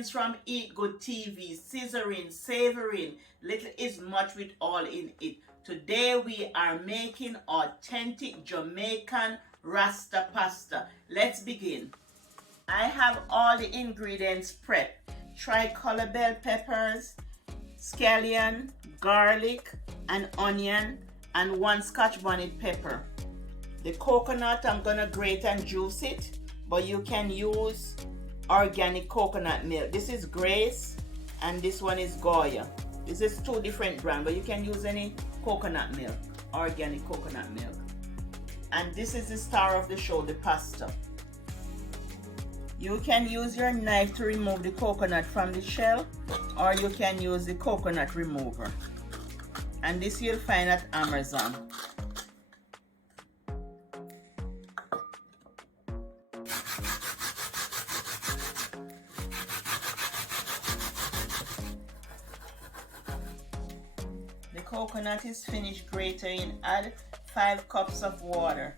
ingredients from Eat Good TV, scissoring, savoring, little is much with all in it. Today we are making authentic Jamaican Rasta pasta. Let's begin. I have all the ingredients prepped. Tricolor bell peppers, scallion, garlic, and onion, and 1 Scotch bonnet pepper. The coconut, I'm gonna grate and juice it, but you can use organic coconut milk. This is Grace and this one is Goya. This is 2 different brands, but you can use any coconut milk, organic coconut milk. And this is the star of the show, the pasta. You can use your knife to remove the coconut from the shell, or you can use the coconut remover. And this you'll find at Amazon. The coconut is finished grating. Add 5 cups of water.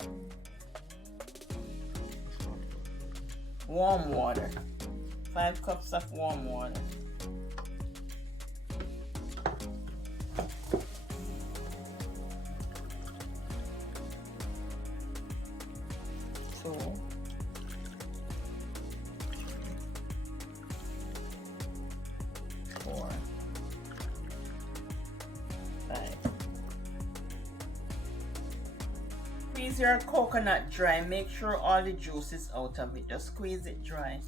Warm water. 5 cups of warm water. So 4, 5. Squeeze your coconut dry. Make sure all the juice is out of it. Just squeeze it dry.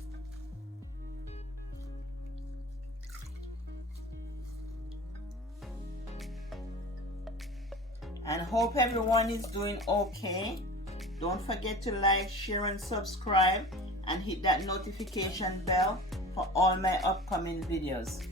And hope everyone is doing okay. Don't forget to like, share, and subscribe, and hit that notification bell for all my upcoming videos.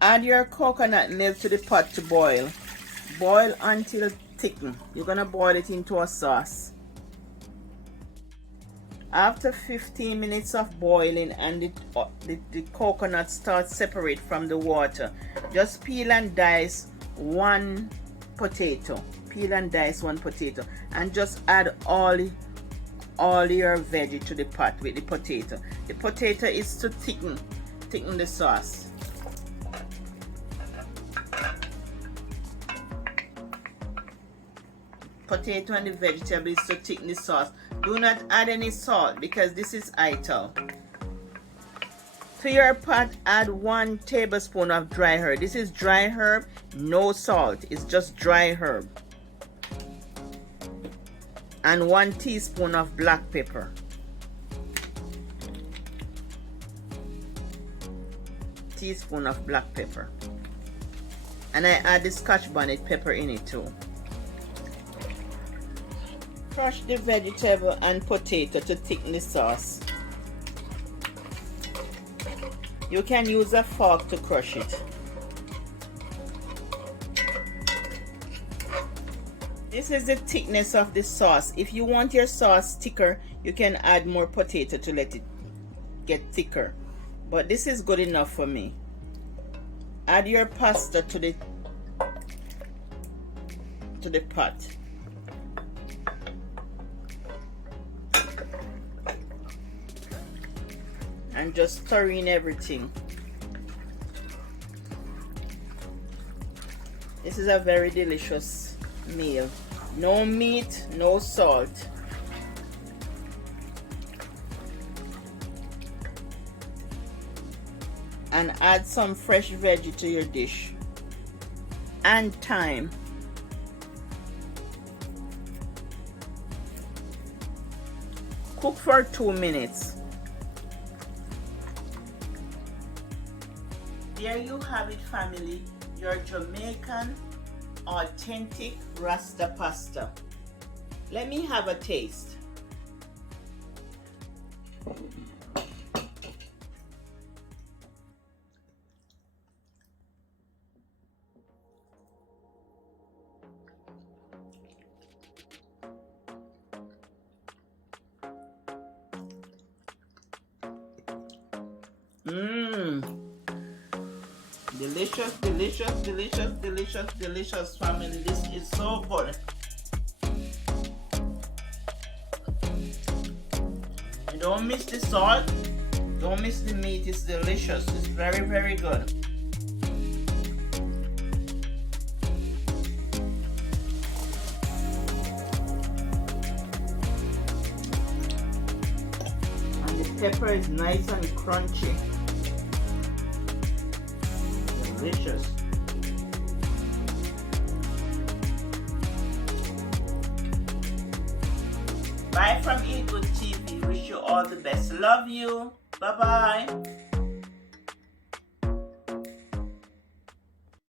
Add your coconut milk to the pot to boil. Boil until thicken. You're gonna boil it into a sauce. After 15 minutes of boiling and the coconut starts separate from the water, just peel and dice 1 potato. Peel and dice 1 potato, and just add all your veggie to the pot with the potato. The potato is to thicken the sauce. Potato and the vegetables to thicken the sauce. Do not add any salt because this is Ital. To your pot, add 1 tablespoon of dry herb. This is dry herb, no salt. It's just dry herb. And 1 teaspoon of black pepper. Teaspoon of black pepper. And I add the Scotch bonnet pepper in it too. Crush the vegetable and potato to thicken the sauce. You can use a fork to crush it. This is the thickness of the sauce. If you want your sauce thicker, you can add more potato to let it get thicker. But this is good enough for me. Add your pasta to the pot. And just stir in everything. This is a very delicious meal. No meat, no salt. And add some fresh veggie to your dish. And thyme. Cook for 2 minutes. There you have it, family. your Jamaican authentic Rasta pasta. Let me have a taste. Delicious, delicious, delicious, delicious, delicious, family. This is so good. You don't miss the salt, don't miss the meat. It's delicious. It's very, very good. And the pepper is nice and crunchy. Delicious. Bye from Eat Good TV. Wish you all the best. Love you. Bye-bye.